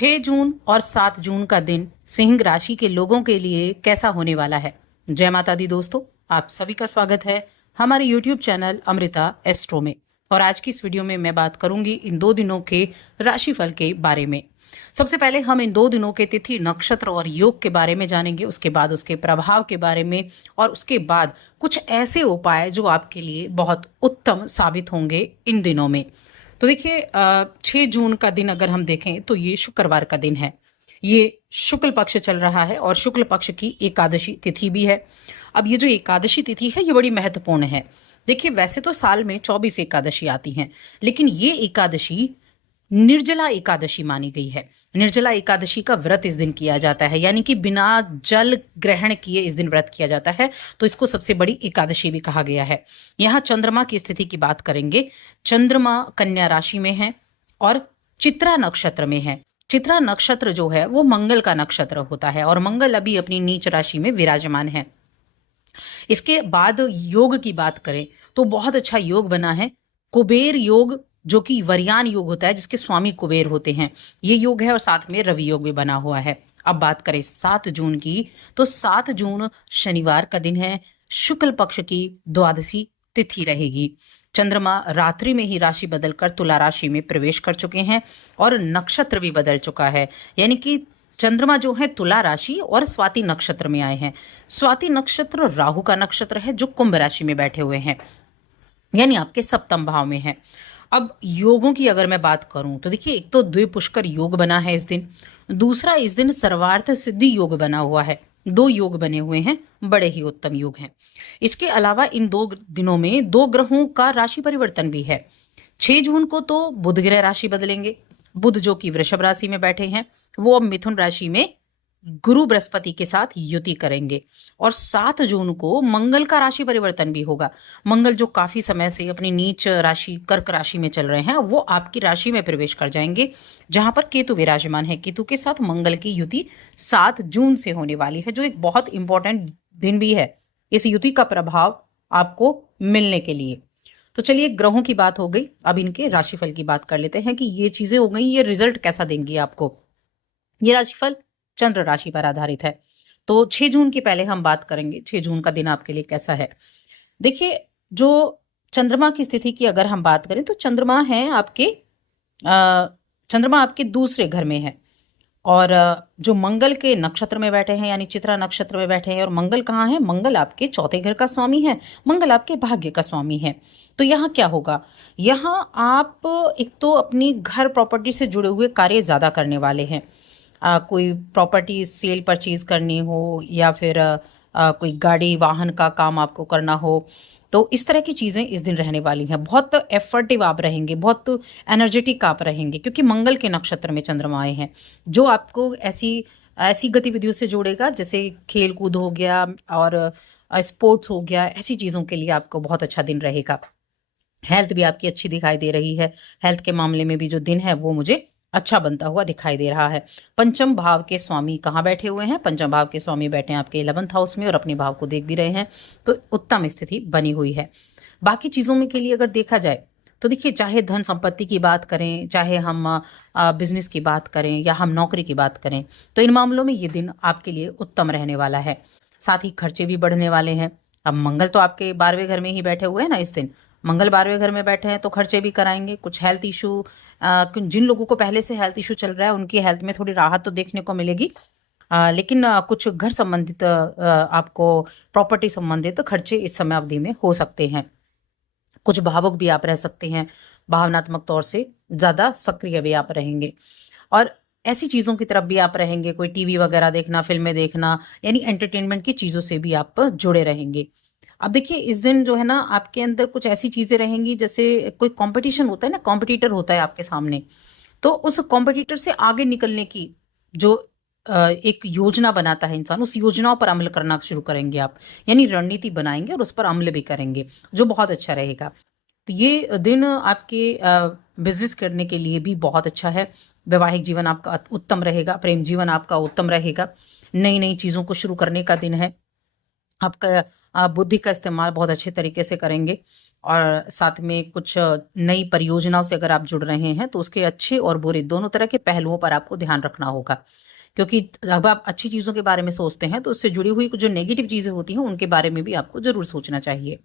6 जून और 7 जून का दिन सिंह राशि के लोगों के लिए कैसा होने वाला है। जय माता दी दोस्तों, आप सभी का स्वागत है हमारे YouTube चैनल अमृता एस्ट्रो में। और आज की इस वीडियो में मैं बात करूंगी इन 2 दिनों के राशिफल के बारे में। सबसे पहले हम इन 2 दिनों के तिथि, नक्षत्र और योग के बारे में जानेंगे, उसके बाद उसके प्रभाव के बारे में, और उसके बाद कुछ ऐसे उपाय जो आपके लिए बहुत उत्तम साबित होंगे इन दिनों में। तो देखिए, 6 जून का दिन अगर हम देखें तो ये शुक्रवार का दिन है। ये शुक्ल पक्ष चल रहा है और शुक्ल पक्ष की एकादशी तिथि भी है। अब ये जो एकादशी तिथि है ये बड़ी महत्वपूर्ण है। देखिए, वैसे तो साल में 24 एकादशी आती हैं, लेकिन ये एकादशी निर्जला एकादशी मानी गई है। निर्जला एकादशी का व्रत इस दिन किया जाता है, यानी कि बिना जल ग्रहण किए इस दिन व्रत किया जाता है, तो इसको सबसे बड़ी एकादशी भी कहा गया है। यहाँ चंद्रमा की स्थिति की बात करेंगे। चंद्रमा कन्या राशि में है और चित्रा नक्षत्र में है। चित्रा नक्षत्र जो है वो मंगल का नक्षत्र होता है और मंगल अभी अपनी नीच राशि में विराजमान है। इसके बाद योग की बात करें तो बहुत अच्छा योग बना है, कुबेर योग, जो कि वरयान योग होता है जिसके स्वामी कुबेर होते हैं, ये योग है। और साथ में रवि योग भी बना हुआ है। अब बात करें 7 जून की, तो 7 जून शनिवार का दिन है। शुक्ल पक्ष की द्वादशी तिथि रहेगी। चंद्रमा रात्रि में ही राशि बदलकर तुला राशि में प्रवेश कर चुके हैं और नक्षत्र भी बदल चुका है, यानी कि चंद्रमा जो है तुला राशि और स्वाति नक्षत्र में आए हैं। स्वाति नक्षत्र राहु का नक्षत्र है जो कुंभ राशि में बैठे हुए हैं, यानी आपके सप्तम भाव में है। अब योगों की अगर मैं बात करूं तो देखिए, एक तो द्विपुष्कर योग बना है इस दिन, दूसरा इस दिन सर्वार्थ सिद्धि योग बना हुआ है। 2 योग बने हुए हैं, बड़े ही उत्तम योग हैं। इसके अलावा इन 2 दिनों में 2 ग्रहों का राशि परिवर्तन भी है। 6 जून को तो बुध ग्रह राशि बदलेंगे। बुध जो कि वृषभ राशि में बैठे हैं वो अब मिथुन राशि में गुरु बृहस्पति के साथ युति करेंगे। और 7 जून को मंगल का राशि परिवर्तन भी होगा। मंगल जो काफी समय से अपनी नीच राशि कर्क राशि में चल रहे हैं, वो आपकी राशि में प्रवेश कर जाएंगे, जहां पर केतु विराजमान है। केतु के साथ मंगल की युति 7 जून से होने वाली है, जो एक बहुत इंपॉर्टेंट दिन भी है इस युति का प्रभाव आपको मिलने के लिए। तो चलिए, ग्रहों की बात हो गई, अब इनके राशिफल की बात कर लेते हैं कि ये चीजें हो गई, ये रिजल्ट कैसा देंगी आपको। ये राशिफल चंद्र राशि पर आधारित है। तो 6 जून की पहले हम बात करेंगे, 6 जून का दिन आपके लिए कैसा है। देखिए, जो चंद्रमा की स्थिति की अगर हम बात करें तो चंद्रमा है आपके चंद्रमा आपके दूसरे घर में है और जो मंगल के नक्षत्र में बैठे हैं, यानी चित्रा नक्षत्र में बैठे हैं। और मंगल कहाँ है? मंगल आपके चौथे घर का स्वामी है, मंगल आपके भाग्य का स्वामी है। तो यहाँ क्या होगा? यहाँ आप एक तो अपनी घर प्रॉपर्टी से जुड़े हुए कार्य ज़्यादा करने वाले हैं। कोई प्रॉपर्टी सेल परचेज करनी हो या फिर कोई गाड़ी वाहन का काम आपको करना हो, तो इस तरह की चीज़ें इस दिन रहने वाली हैं। बहुत एफर्टिव आप रहेंगे, बहुत एनर्जेटिक आप रहेंगे, क्योंकि मंगल के नक्षत्र में चंद्रमा आए हैं, जो आपको ऐसी ऐसी गतिविधियों से जोड़ेगा जैसे खेल कूद हो गया और स्पोर्ट्स हो गया। ऐसी चीज़ों के लिए आपको बहुत अच्छा दिन रहेगा। हेल्थ भी आपकी अच्छी दिखाई दे रही है। हेल्थ के मामले में भी जो दिन है वो मुझे अच्छा बनता हुआ दिखाई दे रहा है। पंचम भाव के स्वामी कहाँ बैठे हुए हैं? पंचम भाव के स्वामी बैठे हैं आपके 11th हाउस में और अपने भाव को देख भी रहे हैं, तो उत्तम स्थिति बनी हुई है। बाकी चीज़ों में के लिए अगर देखा जाए तो देखिए, चाहे धन संपत्ति की बात करें, चाहे हम बिजनेस की बात करें या हम नौकरी की बात करें, तो इन मामलों में ये दिन आपके लिए उत्तम रहने वाला है। साथ ही खर्चे भी बढ़ने वाले हैं। अब मंगल तो आपके 12वें घर में ही बैठे हुए हैं ना इस दिन, मंगल 12वें घर में बैठे हैं तो खर्चे भी कराएंगे। कुछ हेल्थ इशू, जिन लोगों को पहले से हेल्थ इशू चल रहा है उनकी हेल्थ में थोड़ी राहत तो देखने को मिलेगी, लेकिन कुछ घर संबंधित आपको प्रॉपर्टी संबंधित खर्चे इस समय अवधि में हो सकते हैं। कुछ भावुक भी आप रह सकते हैं, भावनात्मक तौर से ज़्यादा सक्रिय भी आप रहेंगे और ऐसी चीज़ों की तरफ भी आप रहेंगे, कोई टीवी वगैरह देखना, फिल्में देखना, यानी एंटरटेनमेंट की चीज़ों से भी आप जुड़े रहेंगे। अब देखिए, इस दिन जो है ना आपके अंदर कुछ ऐसी चीज़ें रहेंगी, जैसे कोई कंपटीशन होता है ना, कॉम्पिटिटर होता है आपके सामने, तो उस कॉम्पिटिटर से आगे निकलने की जो एक योजना बनाता है इंसान, उस योजनाओं पर अमल करना शुरू करेंगे आप, यानी रणनीति बनाएंगे और उस पर अमल भी करेंगे, जो बहुत अच्छा रहेगा। तो ये दिन आपके बिजनेस करने के लिए भी बहुत अच्छा है। वैवाहिक जीवन आपका उत्तम रहेगा, प्रेम जीवन आपका उत्तम रहेगा। नई नई चीज़ों को शुरू करने का दिन है। आपका बुद्धि का इस्तेमाल बहुत अच्छे तरीके से करेंगे। और साथ में कुछ नई परियोजनाओं से अगर आप जुड़ रहे हैं तो उसके अच्छे और बुरे दोनों तरह के पहलुओं पर आपको ध्यान रखना होगा, क्योंकि जब आप अच्छी चीज़ों के बारे में सोचते हैं तो उससे जुड़ी हुई जो नेगेटिव चीज़ें होती हैं उनके बारे में भी आपको ज़रूर सोचना चाहिए।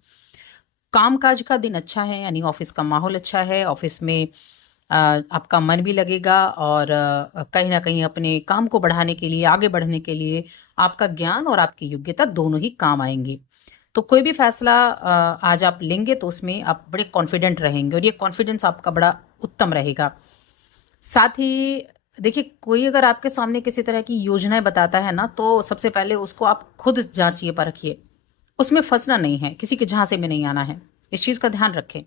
कामकाज का दिन अच्छा है, यानी ऑफिस का माहौल अच्छा है, ऑफिस में आपका मन भी लगेगा और कहीं ना कहीं अपने काम को बढ़ाने के लिए, आगे बढ़ने के लिए आपका ज्ञान और आपकी योग्यता दोनों ही काम आएंगे। तो कोई भी फैसला आज आप लेंगे तो उसमें आप बड़े कॉन्फिडेंट रहेंगे और ये कॉन्फिडेंस आपका बड़ा उत्तम रहेगा। साथ ही देखिए, कोई अगर आपके सामने किसी तरह की योजनाएं बताता है ना, तो सबसे पहले उसको आप खुद जांचिए, परखिए। उसमें फंसना नहीं है, किसी के झांसे में नहीं आना है, इस चीज़ का ध्यान रखें।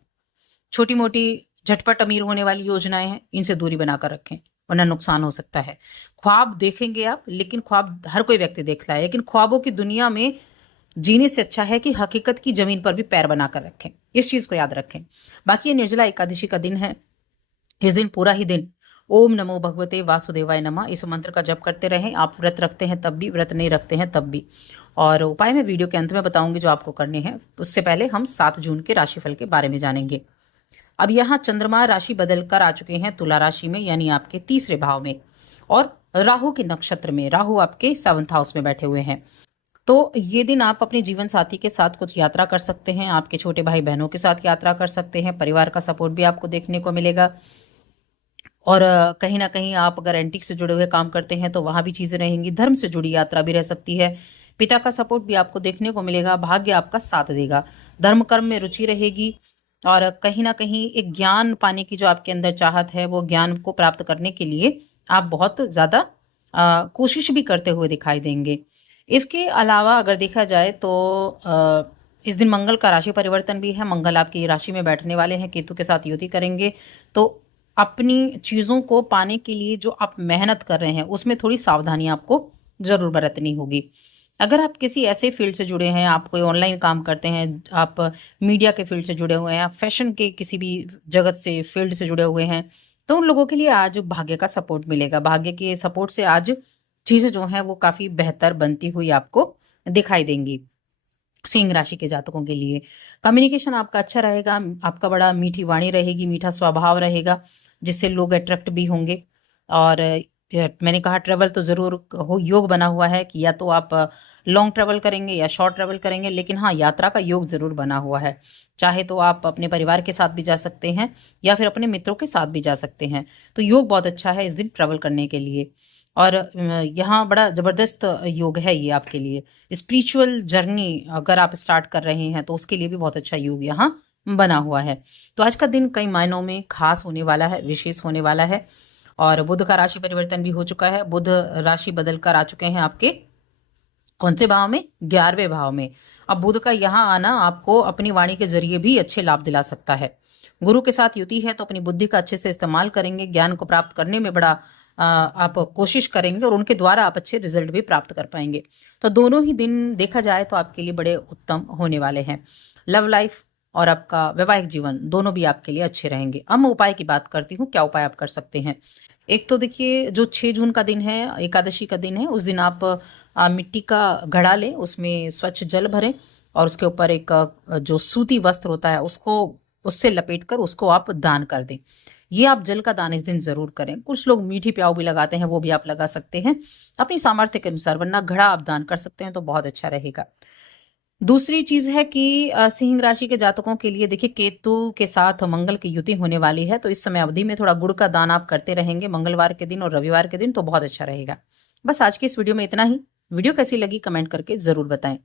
छोटी मोटी झटपट अमीर होने वाली योजनाएं हैं, इनसे दूरी बनाकर रखें, वरना नुकसान हो सकता है। ख्वाब देखेंगे आप, लेकिन ख्वाब हर कोई व्यक्ति देखता है, लेकिन ख्वाबों की दुनिया में जीने से अच्छा है कि हकीकत की जमीन पर भी पैर बनाकर रखें, इस चीज को याद रखें। बाकी ये निर्जला एकादशी का दिन है, इस दिन पूरा ही दिन ओम नमो भगवते वासुदेवाय नमः इस मंत्र का जप करते रहें। आप व्रत रखते हैं तब भी, व्रत नहीं रखते हैं तब भी। और उपाय मैं वीडियो के अंत में बताऊंगी जो आपको करने हैं। उससे पहले हम 7 जून के राशिफल के बारे में जानेंगे। अब यहाँ चंद्रमा राशि बदल कर आ चुके हैं तुला राशि में, यानी आपके तीसरे भाव में, और राहु के नक्षत्र में। राहु आपके 7th हाउस में बैठे हुए हैं। तो ये दिन आप अपने जीवन साथी के साथ कुछ यात्रा कर सकते हैं, आपके छोटे भाई बहनों के साथ यात्रा कर सकते हैं, परिवार का सपोर्ट भी आपको देखने को मिलेगा। और कहीं ना कहीं आप अगर एंटीक से जुड़े हुए काम करते हैं तो वहां भी चीजें रहेंगी। धर्म से जुड़ी यात्रा भी रह सकती है। पिता का सपोर्ट भी आपको देखने को मिलेगा। भाग्य आपका साथ देगा। धर्म कर्म में रुचि रहेगी और कहीं ना कहीं एक ज्ञान पाने की जो आपके अंदर चाहत है, वो ज्ञान को प्राप्त करने के लिए आप बहुत ज्यादा कोशिश भी करते हुए दिखाई देंगे। इसके अलावा अगर देखा जाए तो इस दिन मंगल का राशि परिवर्तन भी है। मंगल आपकी राशि में बैठने वाले हैं, केतु के साथ युति करेंगे। तो अपनी चीज़ों को पाने के लिए जो आप मेहनत कर रहे हैं उसमें थोड़ी सावधानी आपको जरूर बरतनी होगी। अगर आप किसी ऐसे फील्ड से जुड़े हैं, आप कोई ऑनलाइन काम करते हैं, आप मीडिया के फील्ड से जुड़े हुए हैं, आप फैशन के किसी भी जगत से फील्ड से जुड़े हुए हैं, तो उन लोगों के लिए आज भाग्य का सपोर्ट मिलेगा। भाग्य के सपोर्ट से आज चीज़ें जो हैं वो काफ़ी बेहतर बनती हुई आपको दिखाई देंगी। सिंह राशि के जातकों के लिए कम्युनिकेशन आपका अच्छा रहेगा। आपका बड़ा मीठी वाणी रहेगी, मीठा स्वभाव रहेगा, जिससे लोग अट्रैक्ट भी होंगे। और मैंने कहा ट्रेवल तो ज़रूर हो, योग बना हुआ है कि या तो आप लॉन्ग ट्रेवल करेंगे या शॉर्ट ट्रेवल करेंगे, लेकिन हाँ, यात्रा का योग ज़रूर बना हुआ है। चाहे तो आप अपने परिवार के साथ भी जा सकते हैं या फिर अपने मित्रों के साथ भी जा सकते हैं। तो योग बहुत अच्छा है इस दिन ट्रेवल करने के लिए। और यहाँ बड़ा ज़बरदस्त योग है ये आपके लिए। स्पिरिचुअल जर्नी अगर आप स्टार्ट कर रहे हैं तो उसके लिए भी बहुत अच्छा योग यहाँ बना हुआ है। तो आज का दिन कई मायनों में खास होने वाला है, विशेष होने वाला है। और बुध का राशि परिवर्तन भी हो चुका है। बुध राशि बदल कर आ चुके हैं आपके कौन से भाव में? 11वें भाव में। अब बुध का यहाँ आना आपको अपनी वाणी के जरिए भी अच्छे लाभ दिला सकता है। गुरु के साथ युति है तो अपनी बुद्धि का अच्छे से इस्तेमाल करेंगे, ज्ञान को प्राप्त करने में बड़ा आप कोशिश करेंगे और उनके द्वारा आप अच्छे रिजल्ट भी प्राप्त कर पाएंगे। तो दोनों ही दिन देखा जाए तो आपके लिए बड़े उत्तम होने वाले हैं। लव लाइफ और आपका वैवाहिक जीवन दोनों भी आपके लिए अच्छे रहेंगे। अब मैं उपाय की बात करती हूँ, क्या उपाय आप कर सकते हैं। एक तो देखिए, जो 6 जून का दिन है, एकादशी का दिन है, उस दिन आप मिट्टी का घड़ा लें, उसमें स्वच्छ जल भरें और उसके ऊपर एक जो सूती वस्त्र होता है उसको उससे लपेट कर उसको आप दान कर दें। ये आप जल का दान इस दिन जरूर करें। कुछ लोग मीठी प्याऊ भी लगाते हैं, वो भी आप लगा सकते हैं अपनी सामर्थ्य के अनुसार, वरना घड़ा आप दान कर सकते हैं तो बहुत अच्छा रहेगा। दूसरी चीज है कि सिंह राशि के जातकों के लिए देखिए, केतु के साथ मंगल की युति होने वाली है, तो इस समय अवधि में थोड़ा गुड़ का दान आप करते रहेंगे मंगलवार के दिन और रविवार के दिन, तो बहुत अच्छा रहेगा। बस आज की इस वीडियो में इतना ही। वीडियो कैसी लगी कमेंट करके जरूर बताएं।